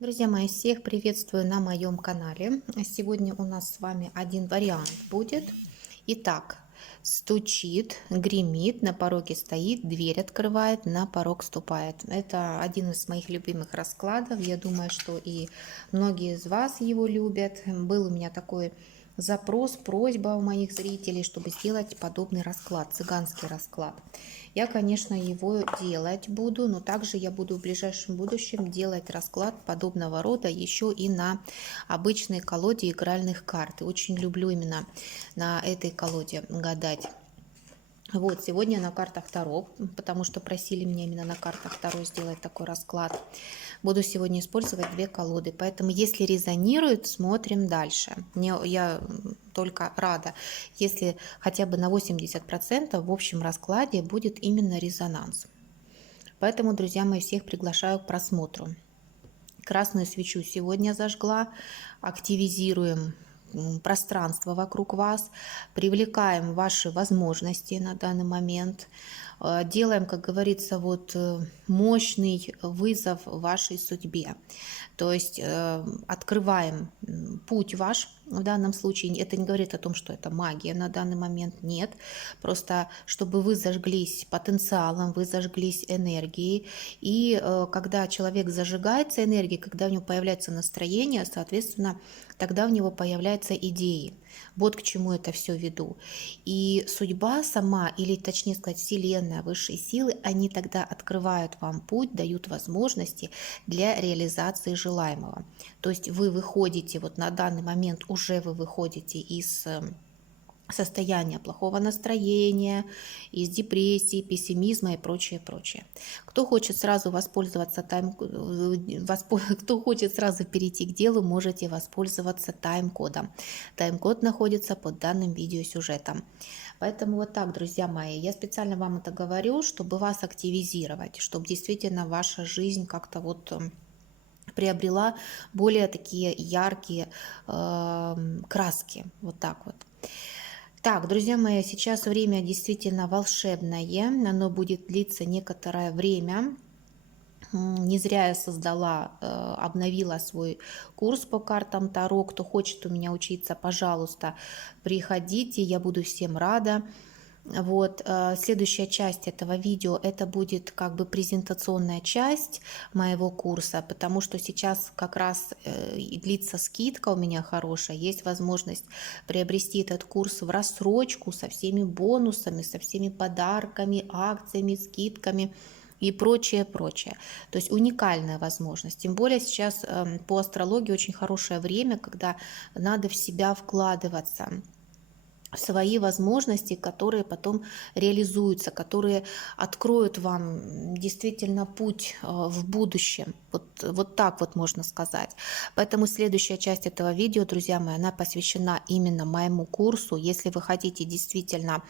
Друзья мои, всех приветствую на моем канале. Сегодня у нас с вами один вариант будет. Итак, стучит, гремит, на пороге стоит, дверь открывает, на порог ступает. Это один из моих любимых раскладов. Я думаю, что и многие из вас его любят. Был у меня такой запрос, просьба у моих зрителей, чтобы сделать подобный расклад, цыганский расклад. Я, конечно, его делать буду, но также я буду в ближайшем будущем делать расклад подобного рода еще и на обычной колоде игральных карт. И очень люблю именно на этой колоде гадать. Вот, сегодня на картах Таро, потому что просили меня именно на картах Таро сделать такой расклад. Буду сегодня использовать две колоды, поэтому если резонирует, смотрим дальше. Я только рада, если хотя бы на 80% в общем раскладе будет именно резонанс. Поэтому, друзья мои, всех приглашаю к просмотру. Красную свечу сегодня зажгла, активизируем пространство вокруг вас, привлекаем ваши возможности на данный момент, делаем, как говорится, вот мощный вызов вашей судьбе. То есть открываем путь ваш. В данном случае это не говорит о том, что это магия на данный момент, нет. Просто чтобы вы зажглись потенциалом, вы зажглись энергией. И когда человек зажигается энергией, когда у него появляется настроение, соответственно, тогда у него появляются идеи. Вот к чему это все веду. И судьба сама, или точнее сказать, Вселенная, высшие силы, они тогда открывают вам путь, дают возможности для реализации желаемого. То есть вы выходите, вот на данный момент уже вы выходите из состояния плохого настроения, из депрессии, пессимизма и прочее, прочее. Кто хочет сразу воспользоваться кто хочет сразу перейти к делу, можете воспользоваться тайм-кодом. Тайм-код находится под данным видеосюжетом. Поэтому вот так, друзья мои, я специально вам это говорю, чтобы вас активизировать, чтобы действительно ваша жизнь как-то вот приобрела более такие яркие краски. Вот так вот. Так, друзья мои, сейчас время действительно волшебное, оно будет длиться некоторое время. Не зря я создала, обновила свой курс по картам Таро. Кто хочет у меня учиться, пожалуйста, приходите, я буду всем рада. Вот, следующая часть этого видео, это будет как бы презентационная часть моего курса, потому что сейчас как раз длится скидка у меня хорошая, есть возможность приобрести этот курс в рассрочку со всеми бонусами, со всеми подарками, акциями, скидками и прочее, прочее. То есть уникальная возможность. Тем более сейчас по астрологии очень хорошее время, когда надо в себя вкладываться, в свои возможности, которые потом реализуются, которые откроют вам действительно путь в будущем. Вот так вот можно сказать. Поэтому следующая часть этого видео, друзья мои, она посвящена именно моему курсу. Если вы хотите действительно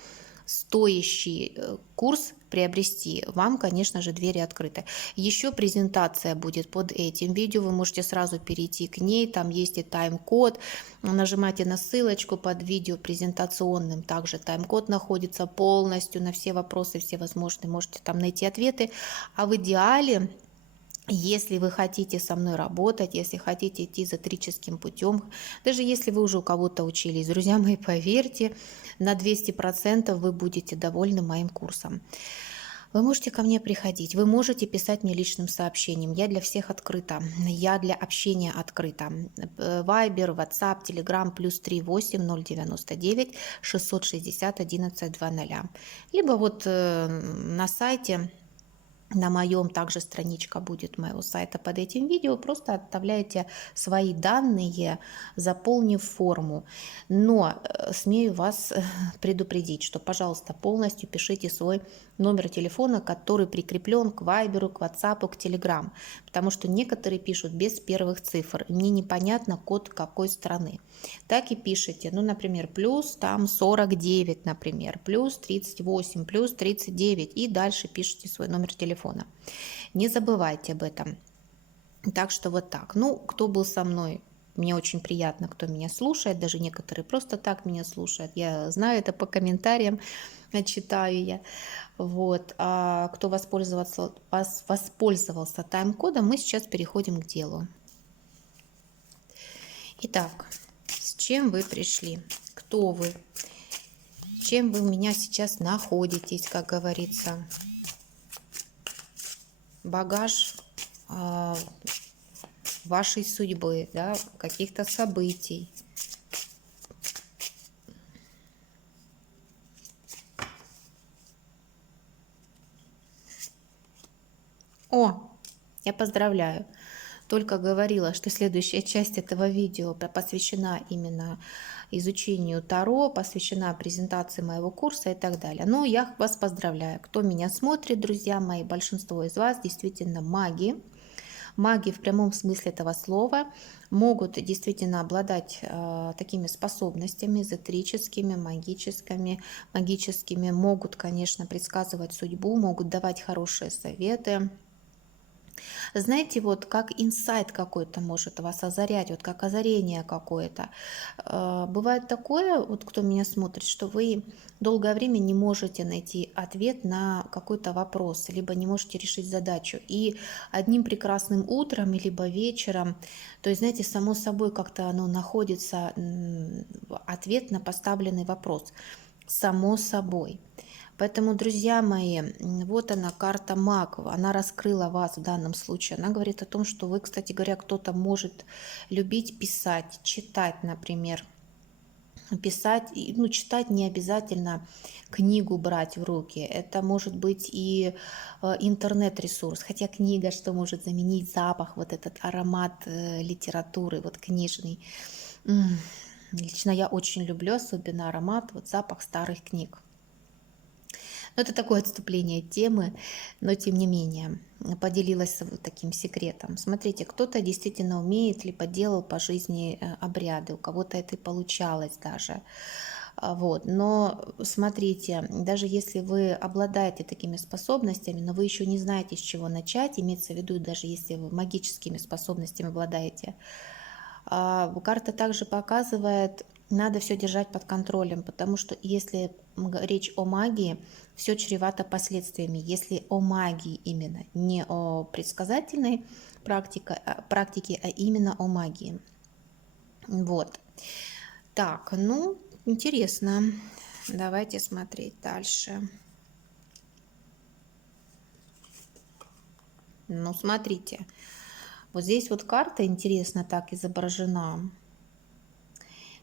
стоящий курс приобрести, вам, конечно же, двери открыты. Еще презентация будет под этим видео, вы можете сразу перейти к ней, там есть и тайм-код, нажимайте на ссылочку под видео презентационным, также тайм-код находится полностью на все вопросы, все возможные, можете там найти ответы, а в идеале, если вы хотите со мной работать, если хотите идти эзотерическим путем, даже если вы уже у кого-то учились, друзья мои, поверьте, на 200% вы будете довольны моим курсом. Вы можете ко мне приходить, вы можете писать мне личным сообщением. Я для всех открыта, я для общения открыта. Вайбер, WhatsApp, Telegram +38 099 660 11 00. Либо вот на сайте. На моем также страничка будет моего сайта под этим видео. Просто оставляете свои данные, заполнив форму. Но смею вас предупредить, что, пожалуйста, полностью пишите свой номер телефона, который прикреплен к Вайберу, к WhatsApp, к Telegram. Потому что некоторые пишут без первых цифр. Мне непонятно код какой страны. Так и пишите. Ну, например, плюс там 49, например, плюс 38, плюс 39. И дальше пишите свой номер телефона. Не забывайте об этом. Так что вот так. Ну, кто был со мной, мне очень приятно, кто меня слушает. Даже некоторые просто так меня слушают. Я знаю это по комментариям, читаю я. Вот. А кто воспользовался тайм-кодом, мы сейчас переходим к делу. Итак, с чем вы пришли? Кто вы? Чем вы у меня сейчас находитесь, как говорится? Багаж вашей судьбы, да, каких-то событий. О, я поздравляю. Только говорила, что следующая часть этого видео посвящена именно изучению Таро, посвящена презентации моего курса и так далее. Но я вас поздравляю. Кто меня смотрит, друзья мои, большинство из вас действительно маги. Маги в прямом смысле этого слова могут действительно обладать такими способностями эзотерическими, магическими, могут, конечно, предсказывать судьбу, могут давать хорошие советы. Знаете, вот как инсайт какой-то может вас озарять, вот как озарение какое-то. Бывает такое, вот кто меня смотрит, что вы долгое время не можете найти ответ на какой-то вопрос, либо не можете решить задачу. И одним прекрасным утром, либо вечером, то есть, знаете, само собой как-то оно находится, ответ на поставленный вопрос. Само собой. Поэтому, друзья мои, вот она, карта маг, она раскрыла вас в данном случае. Она говорит о том, что вы, кстати говоря, кто-то может любить писать, читать, например. Писать, ну, читать не обязательно книгу брать в руки. Это может быть и интернет-ресурс. Хотя книга, что может заменить запах, вот этот аромат литературы, вот книжный. Лично я очень люблю, особенно аромат, вот запах старых книг. Ну, это такое отступление от темы, но тем не менее поделилась вот таким секретом. Смотрите, кто-то действительно умеет либо делал по жизни обряды, у кого-то это и получалось даже. Вот. Но смотрите, даже если вы обладаете такими способностями, но вы еще не знаете, с чего начать, имеется в виду, даже если вы магическими способностями обладаете, карта также показывает, надо все держать под контролем, потому что если речь о магии, все чревато последствиями. Если о магии именно, не о предсказательной практике, а именно о магии. Вот. Так, ну, интересно. Давайте смотреть дальше. Ну, смотрите. Вот здесь вот карта интересно так изображена.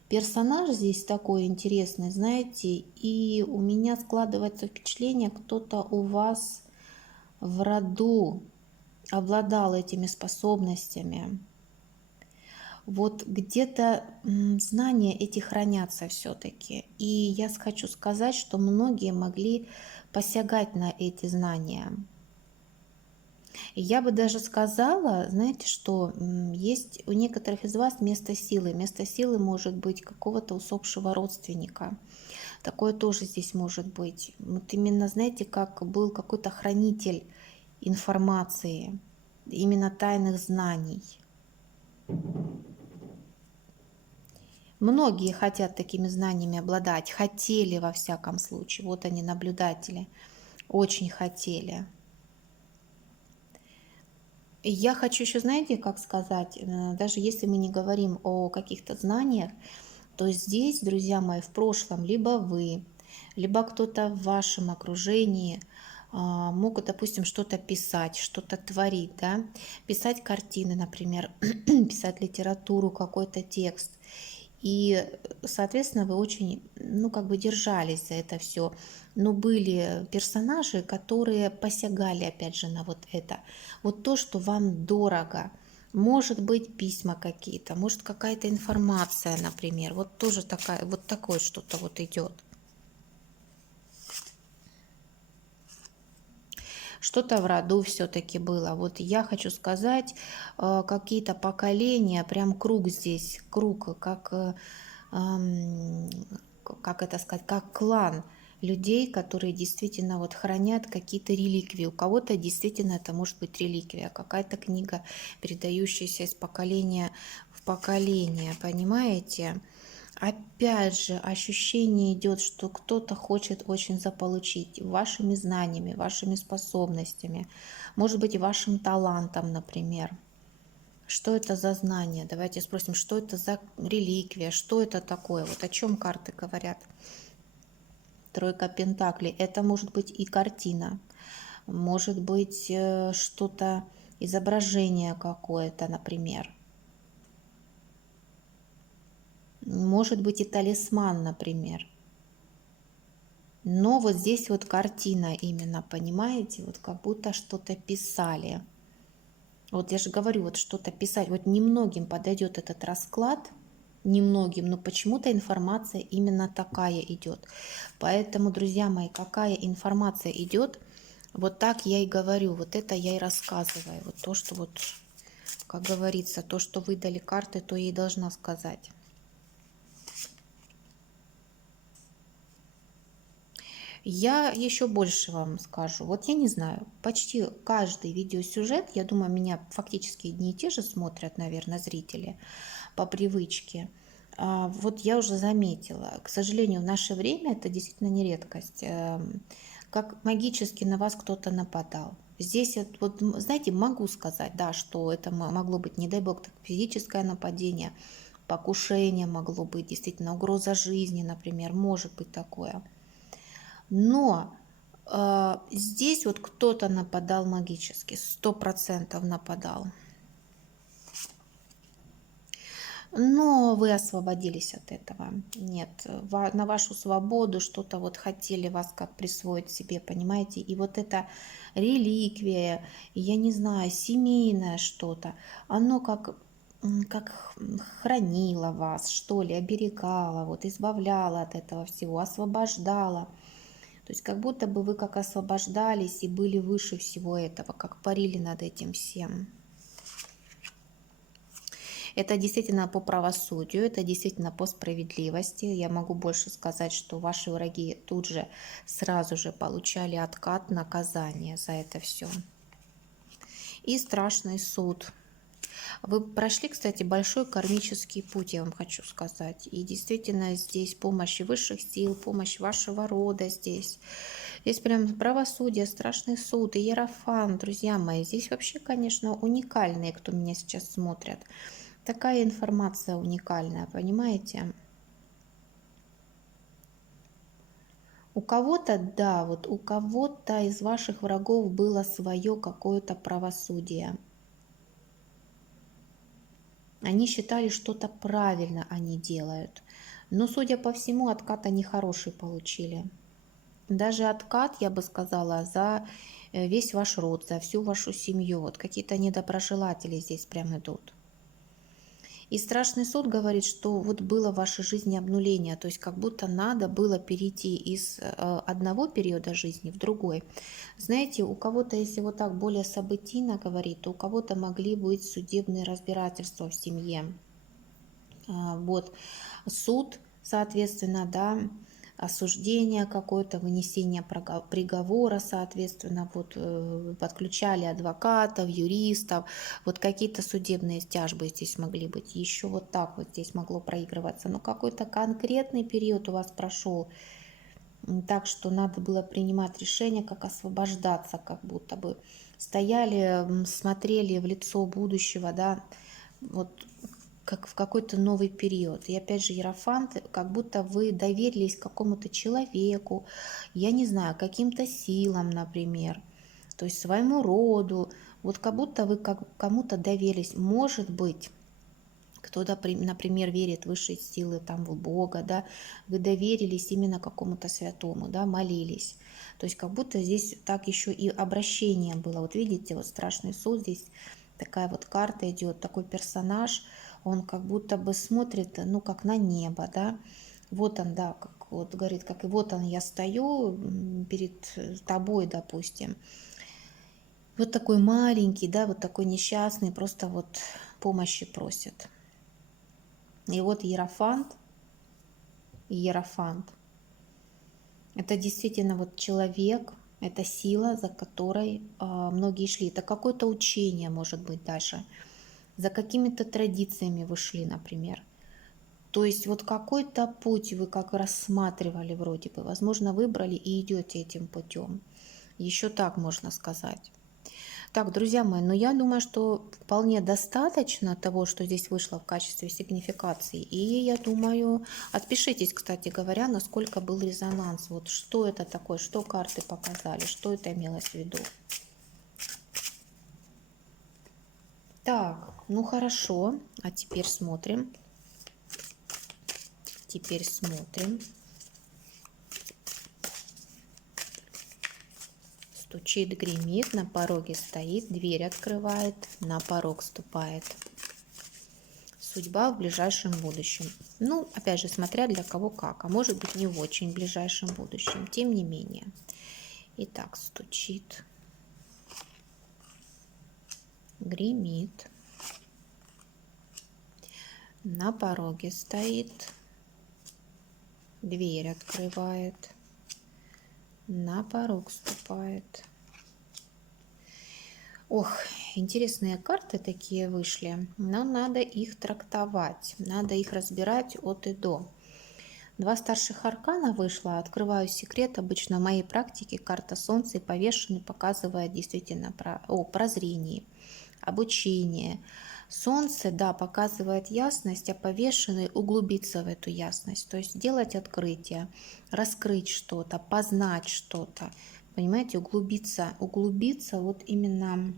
Персонаж здесь такой интересный, знаете, и у меня складывается впечатление, кто-то у вас в роду обладал этими способностями. Вот где-то знания эти хранятся все-таки. И я хочу сказать, что многие могли посягать на эти знания. Я бы даже сказала, знаете, что есть у некоторых из вас место силы. Место силы может быть какого-то усопшего родственника. Такое тоже здесь может быть. Вот именно, знаете, как был какой-то хранитель информации, именно тайных знаний. Многие хотят такими знаниями обладать, хотели во всяком случае. Вот они, наблюдатели, очень хотели. Я хочу еще, знаете, как сказать, даже если мы не говорим о каких-то знаниях, то здесь, друзья мои, в прошлом либо вы, либо кто-то в вашем окружении могут, допустим, что-то писать, что-то творить, да, писать картины, например, писать литературу, какой-то текст. И, соответственно, вы очень, ну, как бы держались за это все. Но были персонажи, которые посягали, опять же, на вот это. Вот то, что вам дорого. Может быть, письма какие-то, может, какая-то информация, например. Вот тоже такая, вот такое что-то вот идет. Что-то в роду все-таки было. Вот я хочу сказать, какие-то поколения, прям круг здесь, круг, как это сказать, как клан людей, которые действительно вот хранят какие-то реликвии. У кого-то действительно это может быть реликвия, какая-то книга, передающаяся из поколения в поколение, понимаете? Опять же, ощущение идет, что кто-то хочет очень заполучить вашими знаниями, вашими способностями, может быть, вашим талантом, например. Что это за знание? Давайте спросим, что это за реликвия, что это такое? Вот о чем карты говорят. Тройка пентаклей. Это может быть и картина, может быть что-то, изображение какое-то, например. Может быть и талисман, например. Но вот здесь вот картина именно, понимаете? Вот как будто что-то писали. Вот я же говорю, вот что-то писать. Вот немногим подойдет этот расклад, немногим, но почему-то информация именно такая идет. Поэтому, друзья мои, какая информация идет, вот так я и говорю, вот это я и рассказываю. Вот то, что вот, как говорится, то, что выдали карты, то я и должна сказать. Я еще больше вам скажу. Вот я не знаю, почти каждый видеосюжет, я думаю, меня фактически одни и те же смотрят, наверное, зрители по привычке. Вот я уже заметила, к сожалению, в наше время это действительно не редкость, как магически на вас кто-то нападал. Здесь вот, знаете, могу сказать, да, что это могло быть, не дай бог, так, физическое нападение, покушение могло быть, действительно, угроза жизни, например, может быть такое. Но здесь вот кто-то нападал магически, 100% нападал. Но вы освободились от этого. Нет, на вашу свободу что-то вот хотели вас как присвоить себе, понимаете? И вот это реликвия, я не знаю, семейное что-то, оно как хранило вас, что ли, оберегало, вот избавляло от этого всего, освобождало. То есть как будто бы вы как освобождались и были выше всего этого, как парили над этим всем. Это действительно по правосудию, это действительно по справедливости. Я могу больше сказать, что ваши враги тут же сразу же получали откат, наказание за это все. И страшный суд. Вы прошли, кстати, большой кармический путь, я вам хочу сказать. И действительно здесь помощь высших сил, помощь вашего рода здесь. Здесь прям правосудие, страшный суд, иерофант, друзья мои. Здесь вообще, конечно, уникальные, кто меня сейчас смотрят. Такая информация уникальная, понимаете? У кого-то, да, вот у кого-то из ваших врагов было свое какое-то правосудие. Они считали, что-то правильно они делают. Но, судя по всему, откат они хороший получили. Даже откат, я бы сказала, за весь ваш род, за всю вашу семью. Вот какие-то недоброжелатели здесь прям идут. И страшный суд говорит, что вот было в вашей жизни обнуление, то есть как будто надо было перейти из одного периода жизни в другой. Знаете, у кого-то, если вот так более событийно говорить, то у кого-то могли быть судебные разбирательства в семье. Вот суд, соответственно, да, осуждение какое-то, вынесение приговора, соответственно, вот подключали адвокатов, юристов, вот какие-то судебные тяжбы здесь могли быть, еще вот так вот здесь могло проигрываться, но какой-то конкретный период у вас прошел, так что надо было принимать решение, как освобождаться, как будто бы стояли, смотрели в лицо будущего, да, вот как в какой-то новый период. И опять же, Иерофант, как будто вы доверились какому-то человеку, я не знаю, каким-то силам, например, то есть своему роду, вот как будто вы кому-то доверились. Может быть, кто-то, например, верит в высшие силы, там, в Бога, да, вы доверились именно какому-то святому, да, молились. То есть как будто здесь так еще и обращение было. Вот видите, вот страшный суд, здесь такая вот карта идет, такой персонаж, он как будто бы смотрит, ну, как на небо, да, вот он, да, как вот говорит, как и вот он, я стою перед тобой, допустим, вот такой маленький, да, вот такой несчастный, просто вот помощи просит. И вот Иерофант, это действительно вот человек, это сила, за которой многие шли. Это какое-то учение, может быть, даже. За какими-то традициями вы шли, например. То есть вот какой-то путь вы как рассматривали вроде бы, возможно, выбрали и идете этим путем. Еще так можно сказать. Так, друзья мои, но я думаю, что вполне достаточно того, что здесь вышло в качестве сигнификации. И я думаю, отпишитесь, кстати говоря, насколько был резонанс. Вот что это такое, что карты показали, что это имелось в виду. Так, ну хорошо, а теперь смотрим. Теперь смотрим. Стучит, гремит, на пороге стоит, дверь открывает, на порог ступает. Судьба в ближайшем будущем. Ну, опять же, смотря для кого как, а может быть не в очень ближайшем будущем, тем не менее. Итак, стучит, гремит, на пороге стоит, дверь открывает, на порог ступает. Ох, интересные карты такие вышли, но надо их трактовать, надо их разбирать от и до. Два старших аркана вышло. Открываю секрет. Обычно в моей практике карта Солнца и повешенный показывает действительно о прозрении, обучение. Солнце, да, показывает ясность, а повешенный углубиться в эту ясность. То есть сделать открытие, раскрыть что-то, познать что-то. Понимаете, углубиться вот именно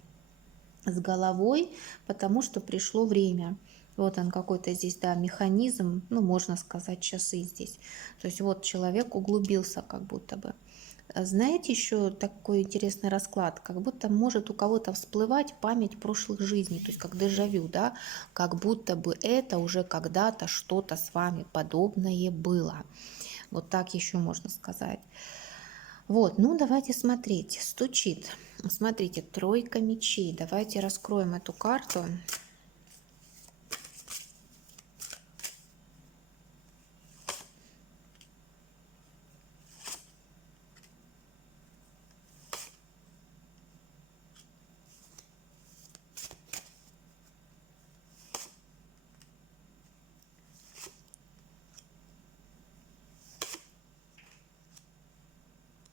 с головой, потому что пришло время. Вот он какой-то здесь, да, механизм, ну, можно сказать, часы здесь. То есть вот человек углубился как будто бы. Знаете, еще такой интересный расклад, как будто может у кого-то всплывать память прошлых жизней, то есть как дежавю, да, как будто бы это уже когда-то что-то с вами подобное было. Вот так еще можно сказать. Вот, ну давайте смотреть. Стучит. Смотрите, тройка мечей. Давайте раскроем эту карту.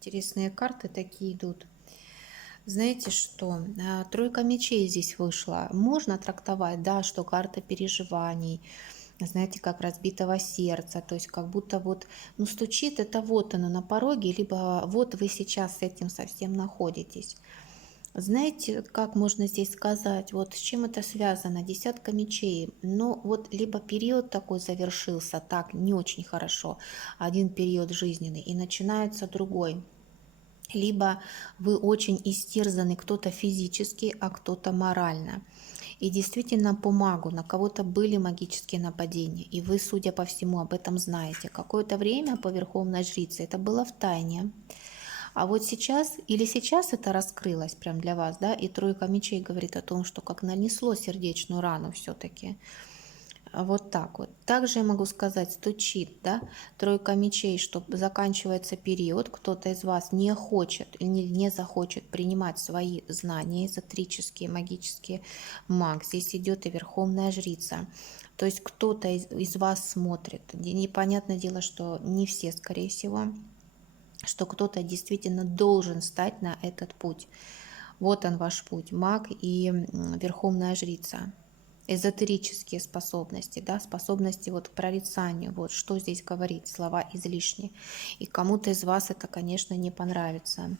Интересные карты такие идут. Знаете что? Тройка мечей здесь вышла. Можно трактовать, да, что карта переживаний, знаете, как разбитого сердца, то есть как будто вот, ну, стучит, это вот оно на пороге, либо вот вы сейчас с этим совсем находитесь. Знаете, как можно здесь сказать, вот с чем это связано? Десятка мечей. Но вот либо период такой завершился, так, не очень хорошо, один период жизненный, и начинается другой. Либо вы очень истерзаны, кто-то физически, а кто-то морально. И действительно по магу на кого-то были магические нападения, и вы, судя по всему, об этом знаете. Какое-то время по Верховной Жрице это было в тайне. А вот сейчас, или сейчас это раскрылось прям для вас, да, и тройка мечей говорит о том, что как нанесло сердечную рану все-таки. Вот так вот. Также я могу сказать, стучит, да, тройка мечей, что заканчивается период, кто-то из вас не хочет или не захочет принимать свои знания эзотерические, магические, маг. Здесь идет и Верховная Жрица. То есть кто-то из вас смотрит. Непонятное дело, что не все, скорее всего, что кто-то действительно должен стать на этот путь. Вот он ваш путь, маг и Верховная Жрица. Эзотерические способности, да, способности вот к прорицанию, вот что здесь говорить, слова излишние. И кому-то из вас это, конечно, не понравится.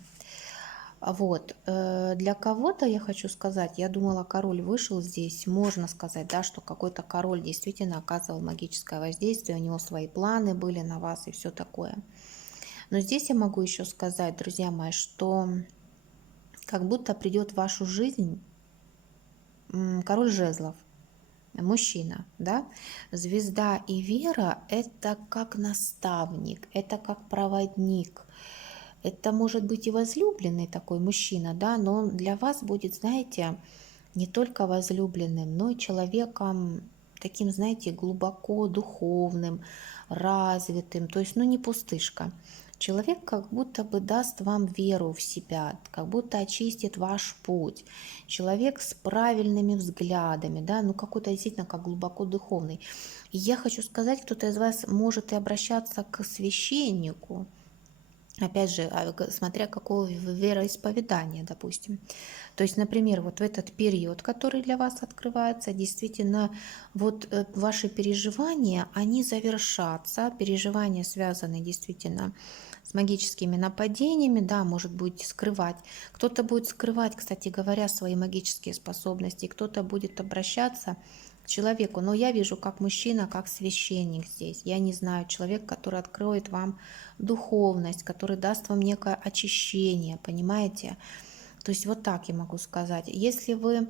Вот, для кого-то я хочу сказать, я думала, король вышел здесь, можно сказать, да, что какой-то король действительно оказывал магическое воздействие, у него свои планы были на вас и все такое. Но здесь я могу еще сказать, друзья мои, что как будто придет в вашу жизнь король жезлов, мужчина, да, звезда и вера – это как наставник, это как проводник, это может быть и возлюбленный такой мужчина, да, но он для вас будет, знаете, не только возлюбленным, но и человеком таким, знаете, глубоко духовным, развитым, то есть, ну, не пустышка. Человек как будто бы даст вам веру в себя, как будто очистит ваш путь. Человек с правильными взглядами, да, ну какой-то действительно как глубоко духовный. И я хочу сказать, кто-то из вас может и обращаться к священнику, Опять же, смотря какого вероисповедания, допустим. То есть, например, вот в этот период, который для вас открывается, действительно, вот ваши переживания, они завершатся. Переживания связаны действительно с магическими нападениями, да, может быть скрывать. Кто-то будет скрывать, кстати говоря, свои магические способности, кто-то будет обращаться к человеку. Но я вижу как мужчина, как священник здесь. Я не знаю, человек, который откроет вам духовность, который даст вам некое очищение, понимаете? То есть вот так я могу сказать. Если вы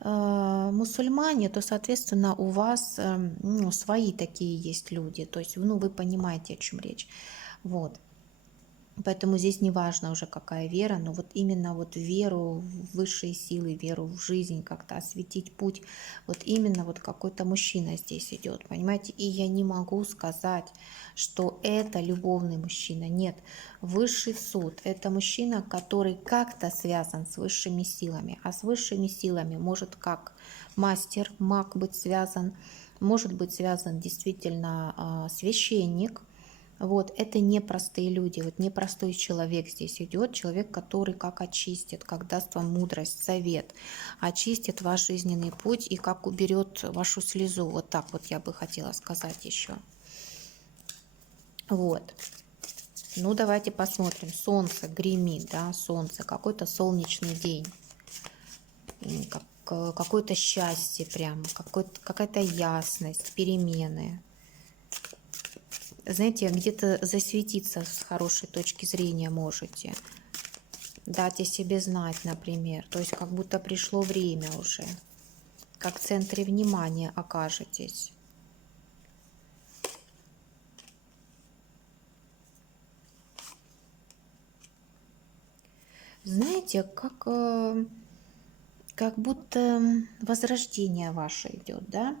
мусульмане, то, соответственно, у вас ну, свои такие есть люди. То есть, ну, вы понимаете, о чем речь. Вот. Поэтому здесь не важно уже какая вера, но вот именно вот веру в высшие силы, веру в жизнь, как-то осветить путь, вот именно вот какой-то мужчина здесь идет, понимаете? И я не могу сказать, что это любовный мужчина. Нет, высший суд– это мужчина, который как-то связан с высшими силами, а с высшими силами может как мастер, маг быть связан, может быть связан действительно священник. Вот, это непростые люди, вот непростой человек здесь идет, человек, который как очистит, как даст вам мудрость, совет, очистит ваш жизненный путь и как уберет вашу слезу. Вот так вот я бы хотела сказать еще. Вот. Ну, давайте посмотрим. Солнце гремит, да, солнце, какой-то солнечный день, какое-то счастье прямо, какая-то ясность, перемены. Знаете, где-то засветиться с хорошей точки зрения можете. Дать о себе знать, например. То есть как будто пришло время уже. Как в центре внимания окажетесь. Знаете, как будто возрождение ваше идет, да?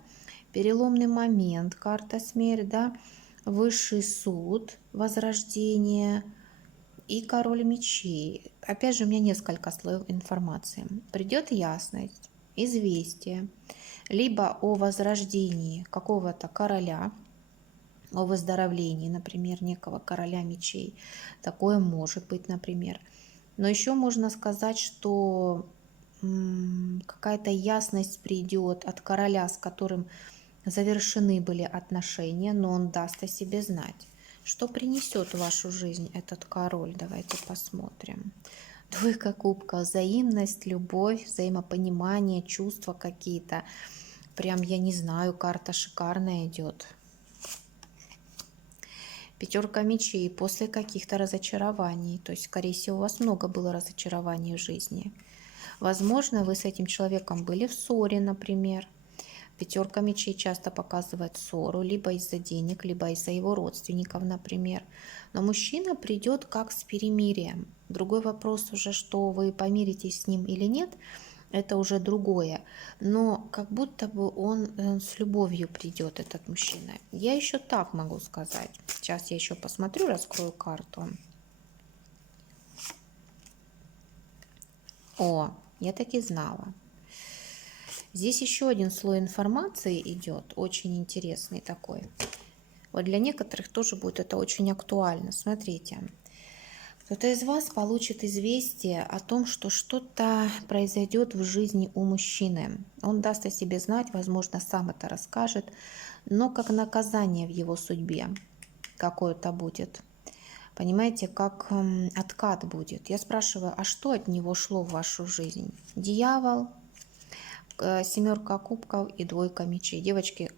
Переломный момент, карта смерть, да? Высший суд, возрождение и король мечей. Опять же, у меня несколько слоев информации. Придет ясность, известие, либо о возрождении какого-то короля, о выздоровлении, например, некого короля мечей. Такое может быть, например. Но еще можно сказать, что какая-то ясность придет от короля, с которым завершены были отношения, но он даст о себе знать. Что принесет в вашу жизнь этот король? Давайте посмотрим. Двойка кубков, взаимность, любовь, взаимопонимание, чувства какие-то. Прям, я не знаю, карта шикарная идет. Пятерка мечей после каких-то разочарований. То есть, скорее всего, у вас много было разочарований в жизни. Возможно, вы с этим человеком были в ссоре, например. Пятерка мечей часто показывает ссору, либо из-за денег, либо из-за его родственников, например. Но мужчина придет как с перемирием. Другой вопрос уже, что вы помиритесь с ним или нет, это уже другое. Но как будто бы он с любовью придет, этот мужчина. Я еще так могу сказать. Сейчас я еще посмотрю, раскрою карту. О, я так и знала. Здесь еще один слой информации идет, очень интересный такой. Вот для некоторых тоже будет это очень актуально. Смотрите, кто-то из вас получит известие о том, что что-то произойдет в жизни у мужчины. Он даст о себе знать, возможно, сам это расскажет, но как наказание в его судьбе какое-то будет. Понимаете, как откат будет. Я спрашиваю, а что от него шло в вашу жизнь? Дьявол, семерка кубков и двойка мечей. Девочки,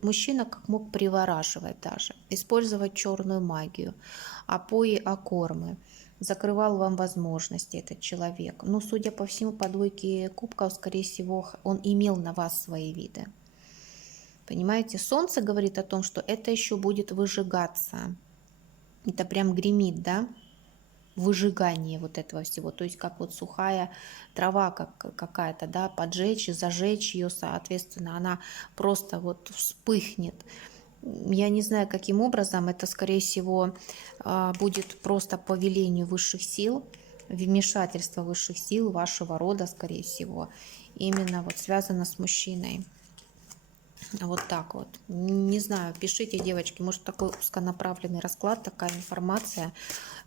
мужчина как мог привораживать даже, использовать черную магию, опои, окормы, закрывал вам возможности этот человек. Но, судя по всему, по двойке кубков, скорее всего, он имел на вас свои виды. Понимаете, солнце говорит о том, что это еще будет выжигаться. Это прям гремит, да? Выжигание вот этого всего, то есть как вот сухая трава какая-то, да, поджечь, зажечь ее, соответственно, она просто вот вспыхнет. Я не знаю, каким образом, это, скорее всего, будет просто по велению высших сил, вмешательство высших сил вашего рода, скорее всего, именно вот связано с мужчиной. Вот так вот. Не знаю, пишите, девочки, может такой узконаправленный расклад, такая информация.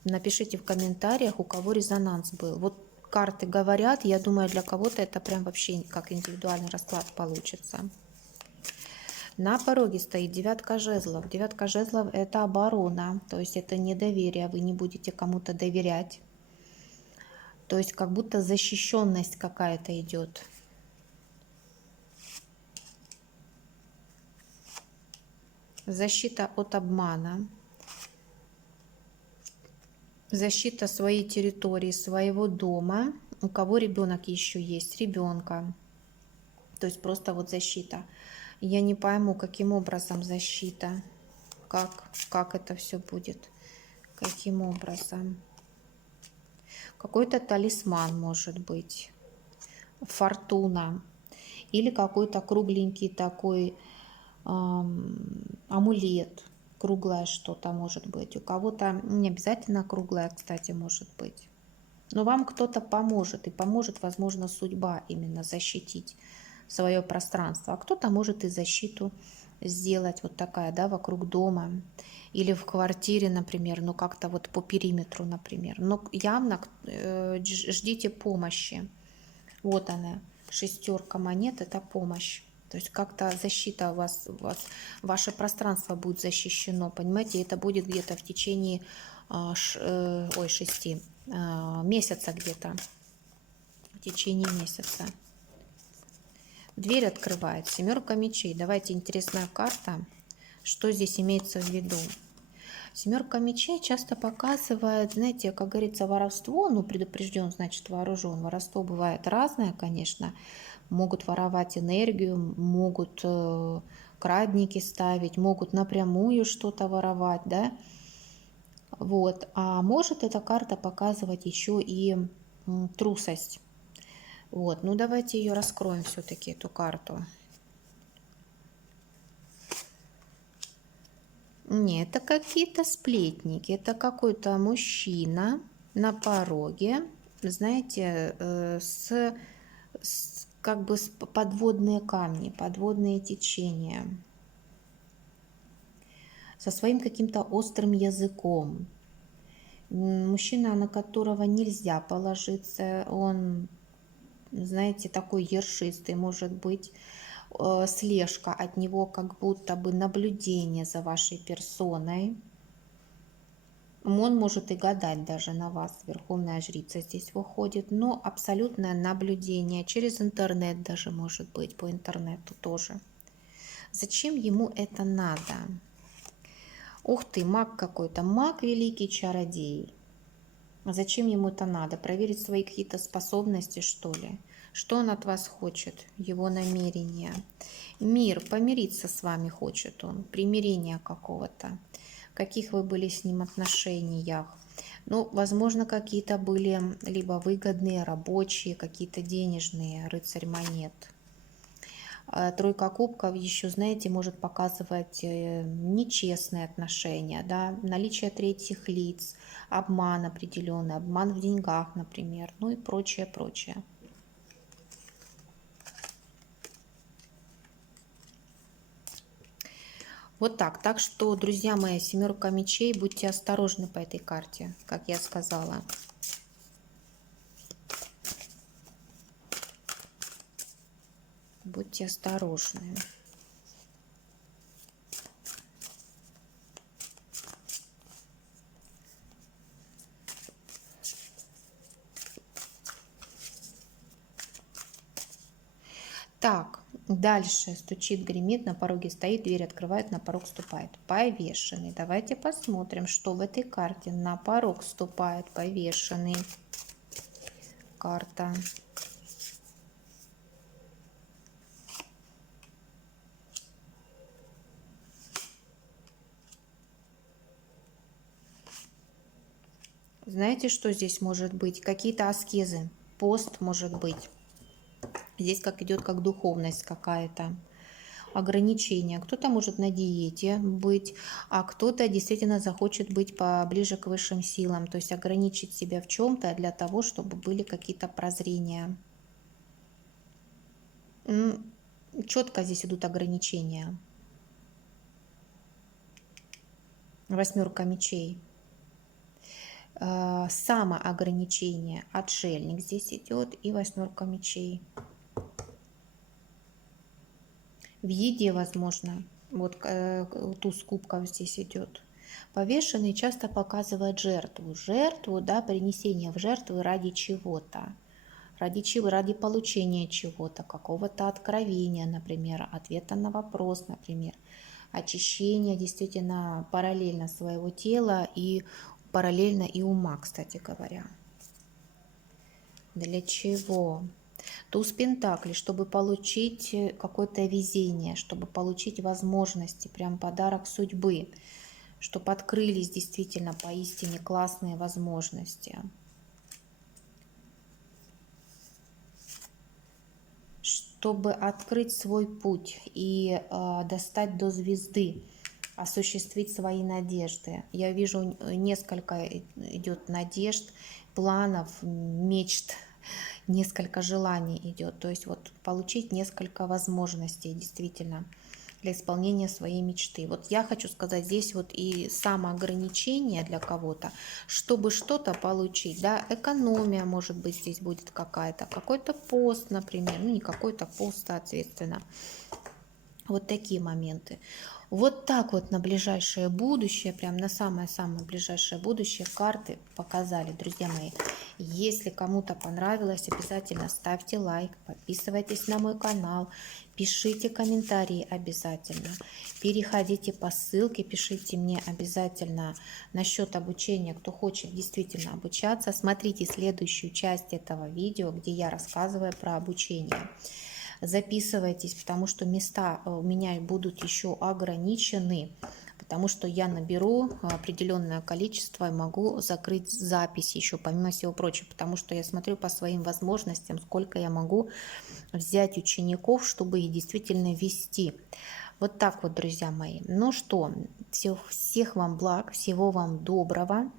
Напишите в комментариях, у кого резонанс был. Вот карты говорят, я думаю, для кого-то это прям вообще как индивидуальный расклад получится. На пороге стоит девятка жезлов. Девятка жезлов — это оборона, то есть это недоверие, вы не будете кому-то доверять. То есть как будто защищенность какая-то идет. Защита от обмана. Защита своей территории, своего дома. У кого ребенок еще есть, ребенка. То есть просто вот защита. Я не пойму, каким образом защита. Как это все будет. Каким образом. Какой-то талисман может быть. Фортуна. Или какой-то кругленький такой амулет. Круглое что-то может быть. У кого-то не обязательно круглое, кстати, может быть. Но вам кто-то поможет. И поможет, возможно, судьба именно защитить свое пространство. А кто-то может и защиту сделать вот такая, да, вокруг дома. Или в квартире, например, ну как-то вот по периметру, например. Но явно ждите помощи. Вот она, шестерка монет, это помощь. То есть как-то защита ваше пространство будет защищено, понимаете, это будет где-то в течение 6 месяца где-то, в течение месяца. Дверь открывает, семерка мечей. Давайте, интересная карта, что здесь имеется в виду. Семерка мечей часто показывает, знаете, как говорится, воровство, ну, предупрежден, значит, вооружен. Воровство бывает разное, конечно. Могут воровать энергию, могут крадники ставить, могут напрямую что-то воровать, да. Вот. А может эта карта показывать еще и трусость. Вот. Ну, давайте ее раскроем все-таки, эту карту. Нет, это какие-то сплетники, это какой-то мужчина на пороге, знаете, как бы подводные камни, подводные течения, со своим каким-то острым языком. Мужчина, на которого нельзя положиться, он, знаете, такой ершистый, может быть, слежка от него, как будто бы наблюдение за вашей персоной. Он может и гадать даже на вас, верховная жрица здесь выходит, но абсолютное наблюдение через интернет даже может быть, по интернету тоже. Зачем ему это надо? Ух ты, маг какой-то, маг великий чародей. Зачем ему это надо? Проверить свои какие-то способности, что ли? Что он от вас хочет? Его намерения. Мир, помириться с вами хочет он, примирение какого-то. В каких вы были с ним отношениях? Ну, возможно, какие-то были либо выгодные, рабочие, какие-то денежные, рыцарь монет. Тройка кубков еще, знаете, может показывать нечестные отношения, да, наличие третьих лиц, обман определенный, обман в деньгах, например, ну и прочее, прочее. Вот так. Так что, друзья мои, семерка мечей, будьте осторожны по этой карте, как я сказала. Будьте осторожны. Так, дальше стучит, гремит, на пороге стоит, дверь открывает, на порог ступает. Повешенный. Давайте посмотрим, что в этой карте. На порог ступает повешенный. Карта. Знаете, что здесь может быть? Какие-то аскезы. Пост может быть. Здесь как идет как духовность какая-то. Ограничения. Кто-то может на диете быть, а кто-то действительно захочет быть поближе к высшим силам. То есть ограничить себя в чем-то для того, чтобы были какие-то прозрения. четко здесь идут ограничения. Восьмерка мечей. Самоограничение, отшельник здесь идет, и восьмерка мечей. В еде, возможно, вот туз кубков здесь идет. Повешенный часто показывает жертву. Жертву, да, принесение в жертву ради чего-то. Ради чего? Ради получения чего-то, какого-то откровения, например, ответа на вопрос, например. Очищение действительно параллельно своего тела и параллельно и ума, кстати говоря. Для чего? Туз Пентаклей, чтобы получить какое-то везение, чтобы получить возможности, прям подарок судьбы, чтобы открылись действительно поистине классные возможности. Чтобы открыть свой путь и достать до звезды, осуществить свои надежды. Я вижу, несколько идет надежд, планов, мечт, несколько желаний идет. То есть вот получить несколько возможностей действительно для исполнения своей мечты. Вот я хочу сказать, здесь вот и самоограничение для кого-то, чтобы что-то получить, да, экономия, может быть, здесь будет какая-то, какой-то пост, например, ну не какой-то пост, соответственно. Вот такие моменты. Вот так вот на ближайшее будущее, прям на самое-самое ближайшее будущее карты показали, друзья мои. Если кому-то понравилось, обязательно ставьте лайк, подписывайтесь на мой канал, пишите комментарии обязательно, переходите по ссылке, пишите мне обязательно насчет обучения, кто хочет действительно обучаться. Смотрите следующую часть этого видео, где я рассказываю про обучение. Записывайтесь, потому что места у меня будут еще ограничены, потому что я наберу определенное количество и могу закрыть запись еще, помимо всего прочего, потому что я смотрю по своим возможностям, сколько я могу взять учеников, чтобы их действительно вести. Вот так вот, друзья мои. Ну что, всех вам благ, всего вам доброго.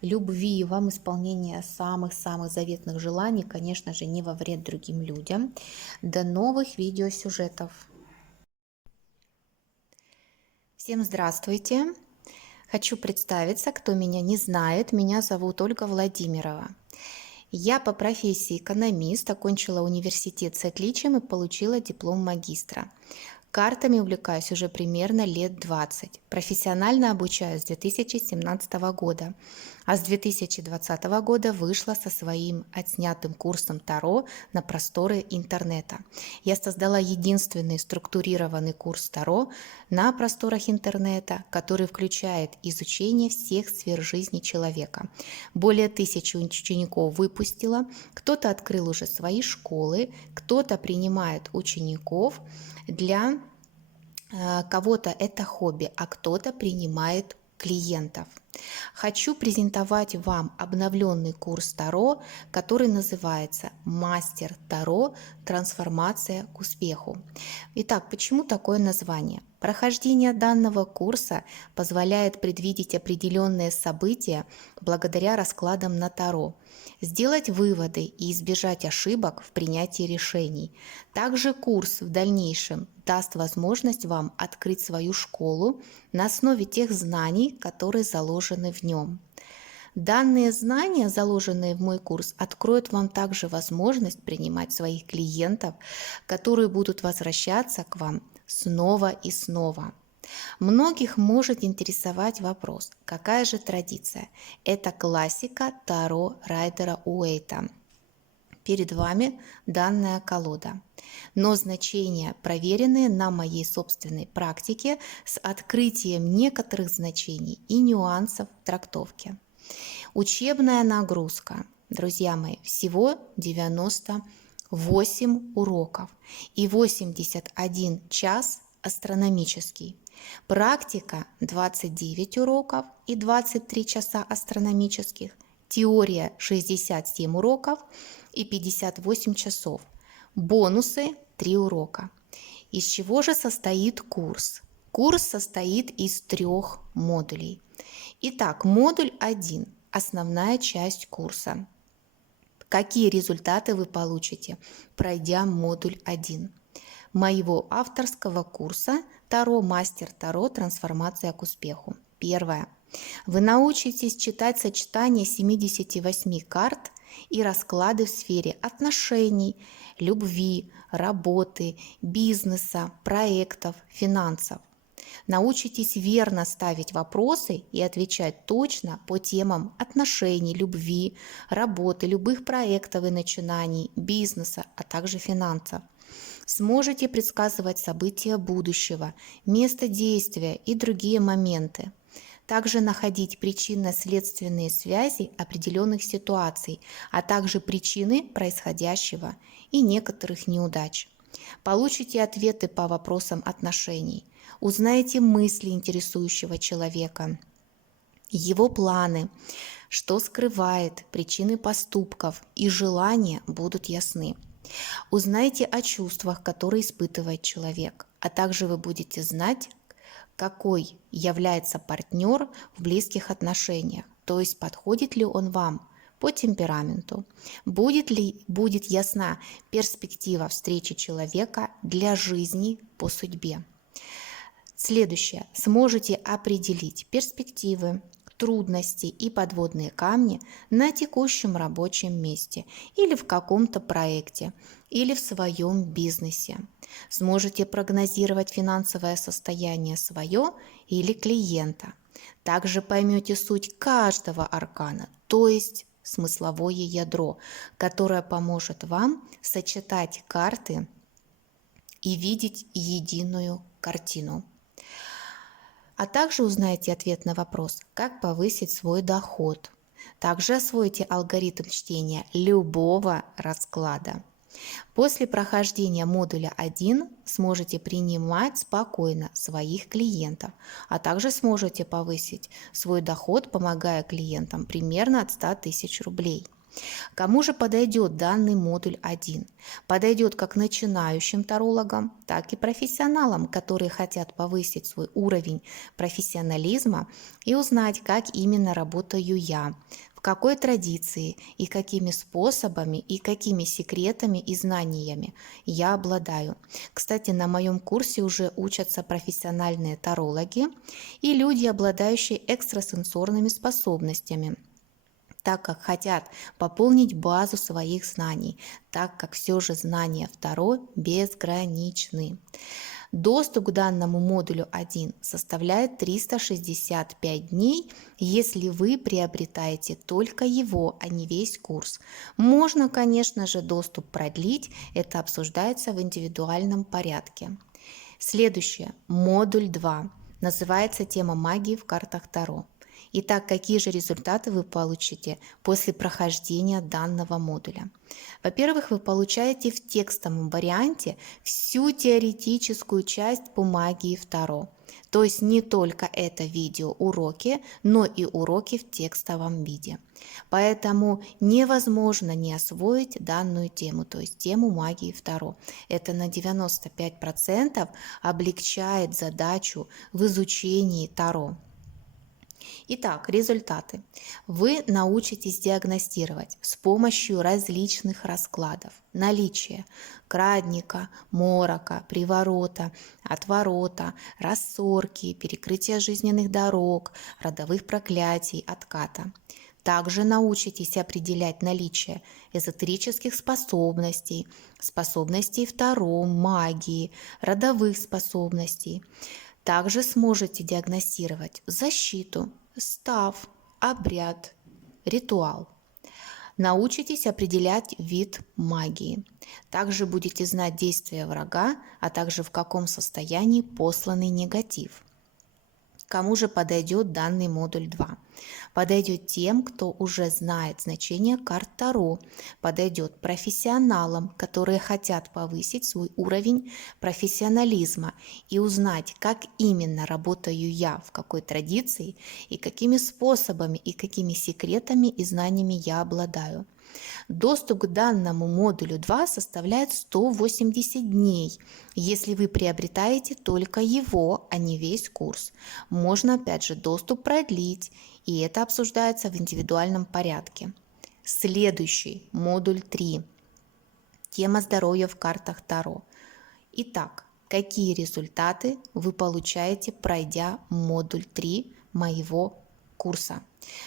Любви вам, исполнения самых-самых заветных желаний, конечно же, не во вред другим людям. До новых видеосюжетов. Всем здравствуйте! Хочу представиться, кто меня не знает. Меня зовут Ольга Владимирова. Я по профессии экономист, окончила университет с отличием и получила диплом магистра. Картами увлекаюсь уже примерно лет 20. Профессионально обучаюсь с 2017 года, а с 2020 года вышла со своим отснятым курсом Таро на просторы интернета. Я создала единственный структурированный курс Таро на просторах интернета, который включает изучение всех сфер жизни человека. Более 1000 учеников выпустила, кто-то открыл уже свои школы, кто-то принимает учеников. Для кого-то это хобби, а кто-то принимает клиентов. Хочу презентовать вам обновленный курс Таро, который называется «Мастер Таро. Трансформация к успеху». Итак, почему такое название? Прохождение данного курса позволяет предвидеть определенные события благодаря раскладам на Таро, сделать выводы и избежать ошибок в принятии решений. Также курс в дальнейшем даст возможность вам открыть свою школу на основе тех знаний, которые заложены в нем. Данные знания, заложенные в мой курс, откроют вам также возможность принимать своих клиентов, которые будут возвращаться к вам снова и снова. Многих может интересовать вопрос, какая же традиция? Это классика Таро Райдера Уэйта. Перед вами данная колода, но значения проверенные на моей собственной практике с открытием некоторых значений и нюансов трактовки. Учебная нагрузка, друзья мои, всего 98 уроков и 81 час астрономический. Практика 29 уроков и 23 часа астрономических. Теория 67 уроков и 58 часов. Бонусы 3 урока. Из чего же состоит курс? Курс состоит из 3 модулей. Итак, модуль 1 – основная часть курса. Какие результаты вы получите, пройдя модуль 1? моего авторского курса «Таро Мастер Таро. Трансформация к успеху». Первое. Вы научитесь читать сочетание 78 карт и расклады в сфере отношений, любви, работы, бизнеса, проектов, финансов. Научитесь верно ставить вопросы и отвечать точно по темам отношений, любви, работы, любых проектов и начинаний, бизнеса, а также финансов. Сможете предсказывать события будущего, место действия и другие моменты. Также находить причинно-следственные связи определенных ситуаций, а также причины происходящего и некоторых неудач. Получите ответы по вопросам отношений, узнаете мысли интересующего человека, его планы, что скрывает, причины поступков и желания будут ясны. Узнайте о чувствах, которые испытывает человек, а также вы будете знать, какой является партнер в близких отношениях, то есть подходит ли он вам по темпераменту, будет ясна перспектива встречи человека для жизни по судьбе. Следующее. Сможете определить перспективы, трудности и подводные камни на текущем рабочем месте или в каком-то проекте, или в своем бизнесе. Сможете прогнозировать финансовое состояние свое или клиента. Также поймете суть каждого аркана, то есть смысловое ядро, которое поможет вам сочетать карты и видеть единую картину. А также узнаете ответ на вопрос, как повысить свой доход. Также освоите алгоритм чтения любого расклада. После прохождения модуля 1 сможете принимать спокойно своих клиентов, а также сможете повысить свой доход, помогая клиентам примерно от 100 тысяч рублей. Кому же подойдет данный модуль 1? Подойдет как начинающим тарологам, так и профессионалам, которые хотят повысить свой уровень профессионализма и узнать, как именно работаю я, в какой традиции и какими способами и какими секретами и знаниями я обладаю. Кстати, на моем курсе уже учатся профессиональные тарологи и люди, обладающие экстрасенсорными способностями, так как хотят пополнить базу своих знаний, так как все же знания Таро безграничны. Доступ к данному модулю 1 составляет 365 дней, если вы приобретаете только его, а не весь курс. Можно, конечно же, доступ продлить, это обсуждается в индивидуальном порядке. Следующее, модуль 2, называется тема магии в картах Таро. Итак, какие же результаты вы получите после прохождения данного модуля? Во-первых, вы получаете в текстовом варианте всю теоретическую часть по магии в Таро. То есть не только это видеоуроки, но и уроки в текстовом виде. Поэтому невозможно не освоить данную тему, то есть тему магии в Таро. Это на 95% облегчает задачу в изучении Таро. Итак, результаты. Вы научитесь диагностировать с помощью различных раскладов наличие крадника, морока, приворота, отворота, рассорки, перекрытия жизненных дорог, родовых проклятий, отката. Также научитесь определять наличие эзотерических способностей, способностей в Таро, магии, родовых способностей. Также сможете диагностировать защиту, став, обряд, ритуал. Научитесь определять вид магии. Также будете знать действия врага, а также в каком состоянии посланный негатив. Кому же подойдет данный модуль 2? Подойдет тем, кто уже знает значение карт Таро, подойдет профессионалам, которые хотят повысить свой уровень профессионализма и узнать, как именно работаю я, в какой традиции и какими способами и какими секретами и знаниями я обладаю. Доступ к данному модулю 2 составляет 180 дней, если вы приобретаете только его, а не весь курс. Можно опять же доступ продлить, и это обсуждается в индивидуальном порядке. Следующий, модуль 3. Тема здоровья в картах Таро. Итак, какие результаты вы получаете, пройдя модуль 3 моего курса?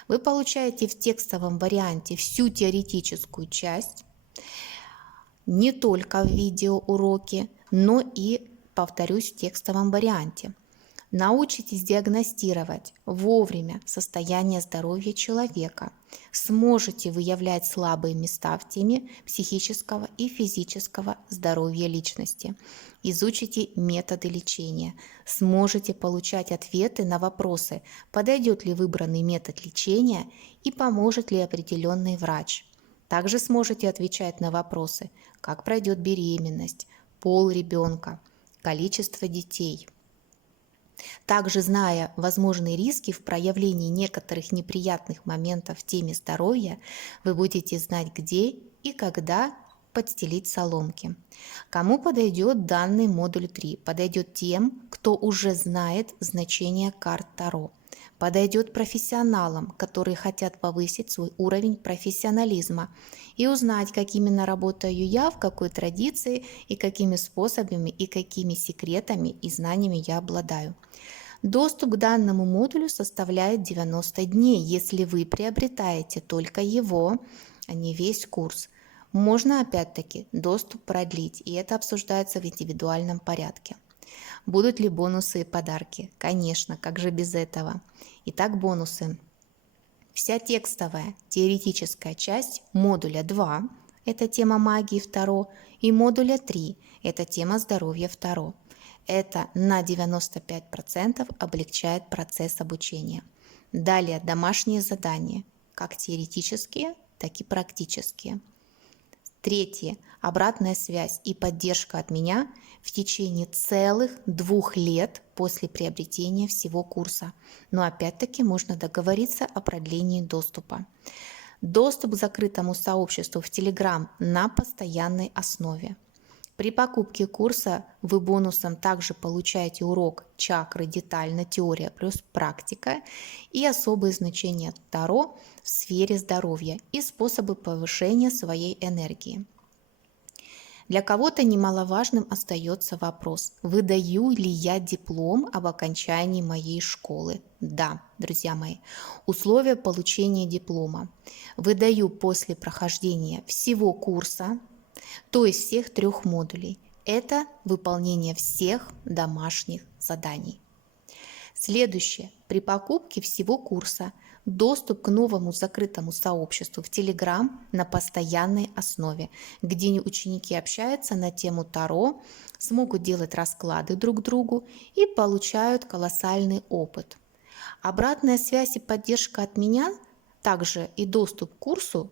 Вы получаете в текстовом варианте всю теоретическую часть, не только в видеоуроке, но и, повторюсь, в текстовом варианте. Научитесь диагностировать вовремя состояние здоровья человека, сможете выявлять слабые места в теме психического и физического здоровья личности, изучите методы лечения, сможете получать ответы на вопросы, подойдет ли выбранный метод лечения и поможет ли определенный врач. Также сможете отвечать на вопросы, как пройдет беременность, пол ребенка, количество детей. Также, зная возможные риски в проявлении некоторых неприятных моментов в теме здоровья, вы будете знать, где и когда подстелить соломки. Кому подойдет данный модуль 3? Подойдет тем, кто уже знает значение карт Таро. Подойдет профессионалам, которые хотят повысить свой уровень профессионализма и узнать, как именно работаю я, в какой традиции и какими способами и какими секретами и знаниями я обладаю. Доступ к данному модулю составляет 90 дней, если вы приобретаете только его, а не весь курс. Можно опять-таки доступ продлить, и это обсуждается в индивидуальном порядке. Будут ли бонусы и подарки? Конечно, как же без этого? Итак, бонусы. Вся текстовая теоретическая часть модуля 2 – это тема магии Таро, и модуля 3 – это тема здоровья Таро. Это на 95% облегчает процесс обучения. Далее домашние задания, как теоретические, так и практические. Третье. Обратная связь и поддержка от меня в течение целых 2 лет после приобретения всего курса. Но опять-таки можно договориться о продлении доступа. Доступ к закрытому сообществу в Telegram на постоянной основе. При покупке курса вы бонусом также получаете урок чакры детально, теория плюс практика и особые значения Таро в сфере здоровья и способы повышения своей энергии. Для кого-то немаловажным остается вопрос, выдаю ли я диплом об окончании моей школы. Да, друзья мои, условия получения диплома. Выдаю после прохождения всего курса, то есть всех 3 модулей. Это выполнение всех домашних заданий. Следующее. При покупке всего курса доступ к новому закрытому сообществу в Telegram на постоянной основе, где ученики общаются на тему Таро, смогут делать расклады друг другу и получают колоссальный опыт. Обратная связь и поддержка от меня, также и доступ к курсу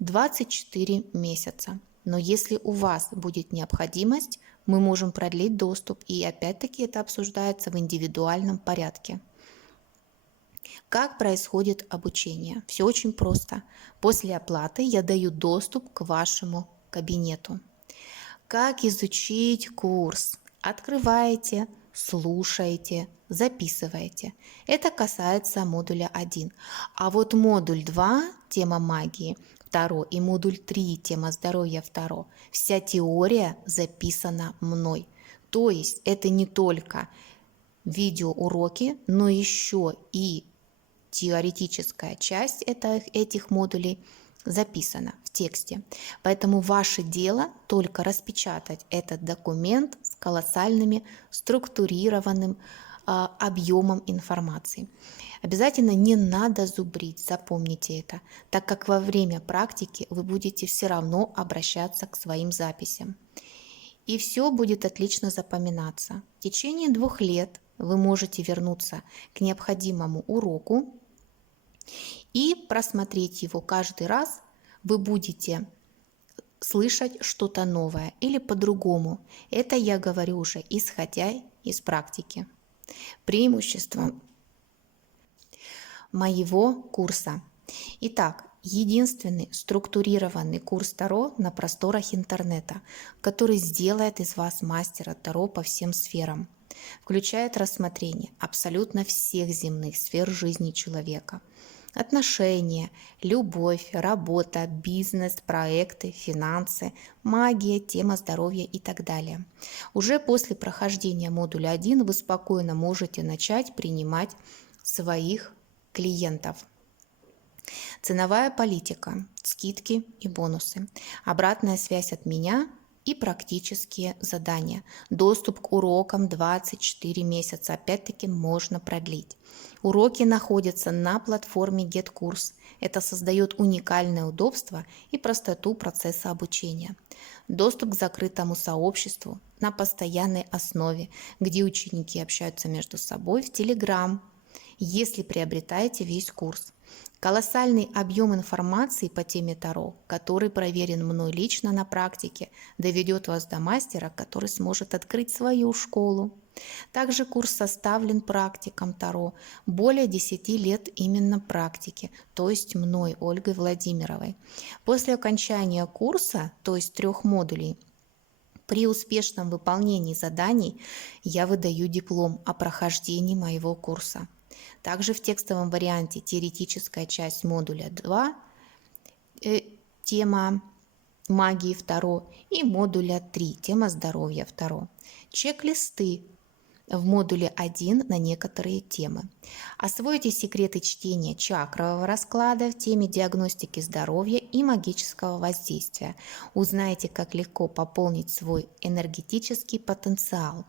24 месяца. Но если у вас будет необходимость, мы можем продлить доступ, и опять-таки это обсуждается в индивидуальном порядке. Как происходит обучение? Все очень просто. После оплаты я даю доступ к вашему кабинету. Как изучить курс? Открываете, слушаете, записываете. Это касается модуля 1. А вот модуль 2, тема магии, Таро, и модуль 3, тема здоровья Таро, вся теория записана мной. То есть это не только видеоуроки, но еще и теоретическая часть этих модулей записана в тексте. Поэтому ваше дело только распечатать этот документ с колоссальным структурированным объемом информации. Обязательно не надо зубрить, запомните это, так как во время практики вы будете все равно обращаться к своим записям. И все будет отлично запоминаться. В течение 2 лет вы можете вернуться к необходимому уроку и просмотреть его каждый раз. Вы будете слышать что-то новое или по-другому. Это я говорю уже исходя из практики. Преимущество моего курса. Итак, единственный структурированный курс Таро на просторах интернета, который сделает из вас мастера Таро по всем сферам. Включает рассмотрение абсолютно всех земных сфер жизни человека. отношения, любовь, работа, бизнес, проекты, финансы, магия, тема здоровья и так далее. Уже после прохождения модуля 1 вы спокойно можете начать принимать своих клиентов. Ценовая политика, скидки и бонусы, обратная связь от меня и практические задания. Доступ к урокам 24 месяца, опять-таки можно продлить. Уроки находятся на платформе GetCourse. Это создает уникальное удобство и простоту процесса обучения. Доступ к закрытому сообществу на постоянной основе, где ученики общаются между собой в Telegram, если приобретаете весь курс. Колоссальный объем информации по теме Таро, который проверен мной лично на практике, доведет вас до мастера, который сможет открыть свою школу. Также курс составлен практиком Таро, более 10 лет именно практики, то есть мной, Ольгой Владимировой. После окончания курса, то есть 3 модулей, при успешном выполнении заданий я выдаю диплом о прохождении моего курса. Также в текстовом варианте теоретическая часть модуля 2, тема магии Таро, и модуля 3, тема здоровья Таро. Чек-листы в модуле 1 на некоторые темы. Освойте секреты чтения чакрового расклада в теме диагностики здоровья и магического воздействия. Узнайте, как легко пополнить свой энергетический потенциал.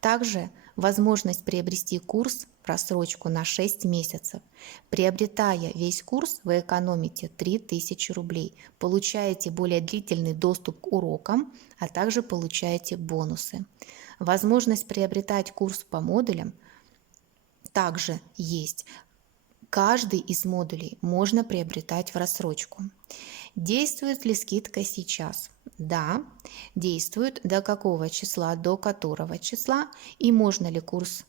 Также возможность приобрести курс в рассрочку на 6 месяцев. Приобретая весь курс, вы экономите 3000 рублей, получаете более длительный доступ к урокам, а также получаете бонусы. Возможность приобретать курс по модулям также есть. Каждый из модулей можно приобретать в рассрочку. Действует ли скидка сейчас? Да, действует. До какого числа, до которого числа, и можно ли курс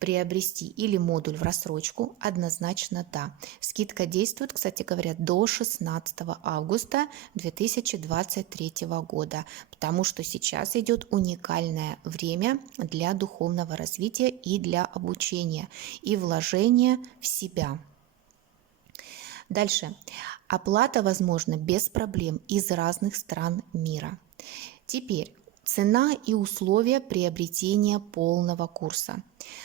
приобрести или модуль в рассрочку? Однозначно да. Скидка действует, кстати говоря, до 16 августа 2023 года, потому что сейчас идет уникальное время для духовного развития и для обучения и вложения в себя. Дальше. Оплата возможна без проблем из разных стран мира. Теперь цена и условия приобретения полного курса.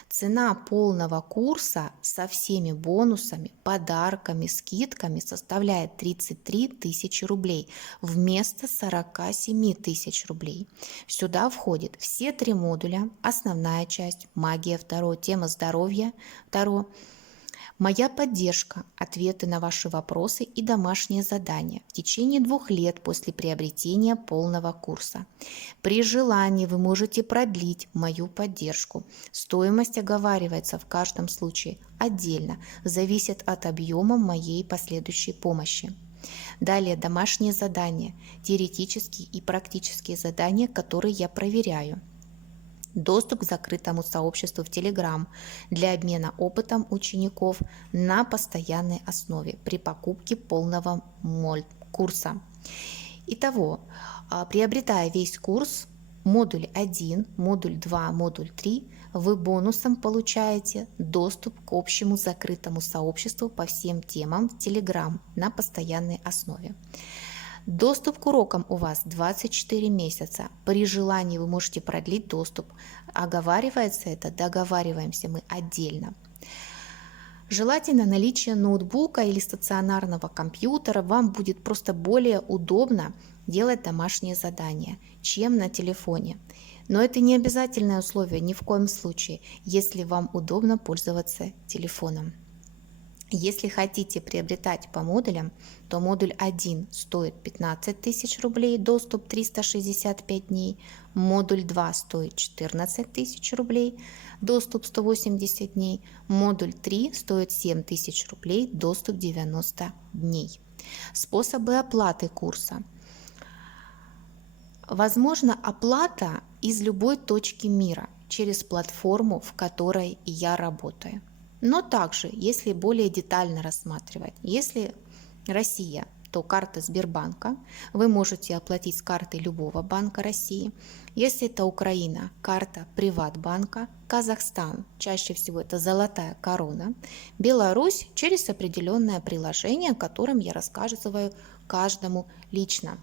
Цена полного курса со всеми бонусами, подарками, скидками составляет 33 тысячи рублей вместо 47 тысяч рублей. Сюда входят все 3 модуля, основная часть, магия Таро, тема здоровья Таро, моя поддержка, ответы на ваши вопросы и домашние задания в течение 2 лет после приобретения полного курса. При желании вы можете продлить мою поддержку. Стоимость оговаривается в каждом случае отдельно, зависит от объема моей последующей помощи. Далее домашние задания, теоретические и практические задания, которые я проверяю. Доступ к закрытому сообществу в Telegram для обмена опытом учеников на постоянной основе при покупке полного курса. Итого, приобретая весь курс, модуль 1, модуль 2, модуль 3, вы бонусом получаете доступ к общему закрытому сообществу по всем темам в Telegram на постоянной основе. Доступ к урокам у вас 24 месяца. При желании вы можете продлить доступ. Оговаривается это, договариваемся мы отдельно. Желательно наличие ноутбука или стационарного компьютера. Вам будет просто более удобно делать домашние задания, чем на телефоне. Но это не обязательное условие ни в коем случае, если вам удобно пользоваться телефоном. Если хотите приобретать по модулям, то модуль 1 стоит 15 тысяч рублей, доступ 365 дней. Модуль 2 стоит 14 тысяч рублей, доступ 180 дней. Модуль 3 стоит 7 тысяч рублей, доступ 90 дней. Способы оплаты курса. Возможно оплата из любой точки мира через платформу, в которой я работаю. Но также, если более детально рассматривать, если Россия, то карта Сбербанка, вы можете оплатить с карты любого банка России. Если это Украина, карта Приватбанка, Казахстан, чаще всего это Золотая Корона, Беларусь через определенное приложение, о котором я рассказываю каждому лично.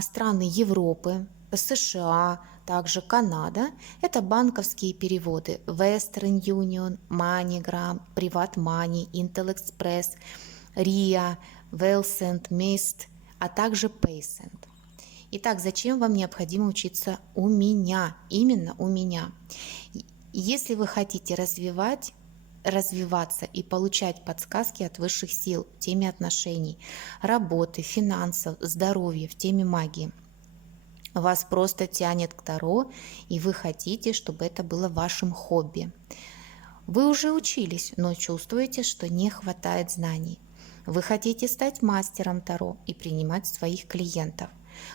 Страны Европы, США, также Канада – это банковские переводы Western Union, MoneyGram, PrivatMoney, Intel Express, RIA, Wellsend, Mist, а также Paysend. Итак, зачем вам необходимо учиться у меня? Именно у меня. Если вы хотите развиваться и получать подсказки от высших сил в теме отношений, работы, финансов, здоровья, в теме магии, вас просто тянет к Таро, и вы хотите, чтобы это было вашим хобби. Вы уже учились, но чувствуете, что не хватает знаний. Вы хотите стать мастером Таро и принимать своих клиентов.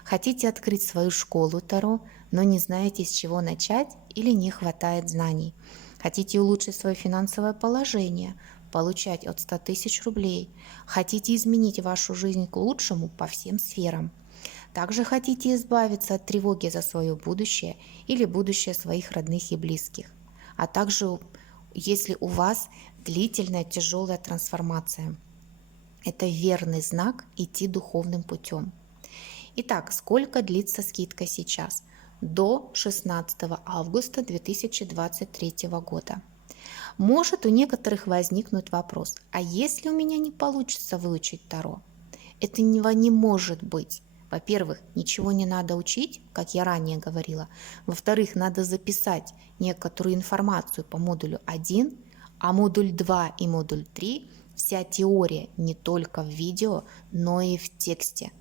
Хотите открыть свою школу Таро, но не знаете, с чего начать или не хватает знаний. Хотите улучшить свое финансовое положение, получать от 100 тысяч рублей. Хотите изменить вашу жизнь к лучшему по всем сферам. Также хотите избавиться от тревоги за свое будущее или будущее своих родных и близких. А также, если у вас длительная тяжелая трансформация, это верный знак идти духовным путем. Итак, сколько длится скидка сейчас? До 16 августа 2023 года. Может у некоторых возникнуть вопрос, а если у меня не получится выучить Таро? Этого не может быть. Во-первых, ничего не надо учить, как я ранее говорила. Во-вторых, надо записать некоторую информацию по модулю 1, а модуль 2 и модуль 3 вся теория не только в видео, но и в тексте.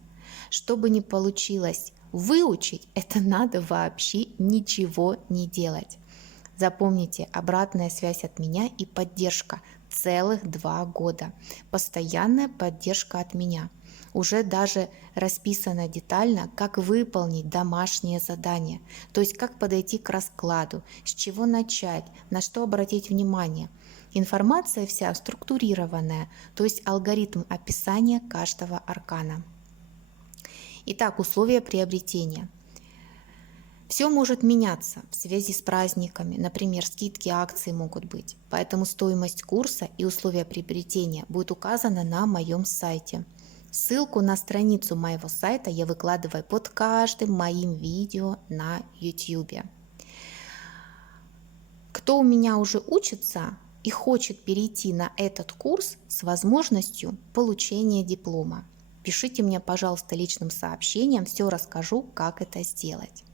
Чтобы не получилось выучить, это надо вообще ничего не делать. Запомните, обратная связь от меня и поддержка целых 2 года. Постоянная поддержка от меня. Уже даже расписано детально, как выполнить домашнее задание, то есть как подойти к раскладу, с чего начать, на что обратить внимание. Информация вся структурированная, то есть алгоритм описания каждого аркана. Итак, условия приобретения. Все может меняться в связи с праздниками, например, скидки, акции могут быть. Поэтому стоимость курса и условия приобретения будет указана на моем сайте. Ссылку на страницу моего сайта я выкладываю под каждым моим видео на YouTube. Кто у меня уже учится и хочет перейти на этот курс с возможностью получения диплома, пишите мне, пожалуйста, личным сообщением, все расскажу, как это сделать.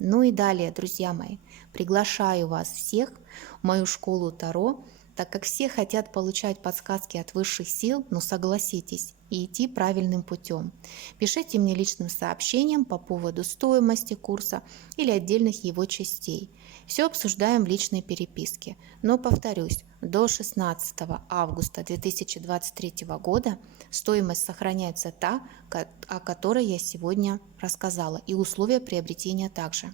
Ну и далее, друзья мои, приглашаю вас всех в мою школу Таро, так как все хотят получать подсказки от высших сил, но согласитесь, и идти правильным путем. Пишите мне личным сообщением по поводу стоимости курса или отдельных его частей. Все обсуждаем в личной переписке. Но повторюсь, до 16 августа 2023 года стоимость сохраняется та, о которой я сегодня рассказала, и условия приобретения также.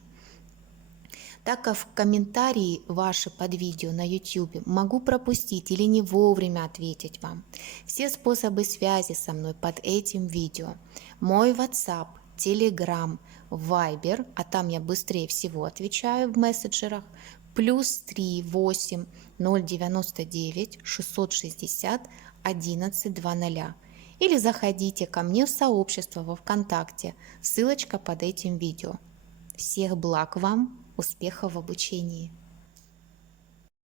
Так как в комментарии ваши под видео на YouTube могу пропустить или не вовремя ответить вам, все способы связи со мной под этим видео, мой WhatsApp, Telegram, Viber, а там я быстрее всего отвечаю в мессенджерах, +3 8 099 660 11 00. Или заходите ко мне в сообщество во ВКонтакте, ссылочка под этим видео. Всех благ вам! Успехов в обучении!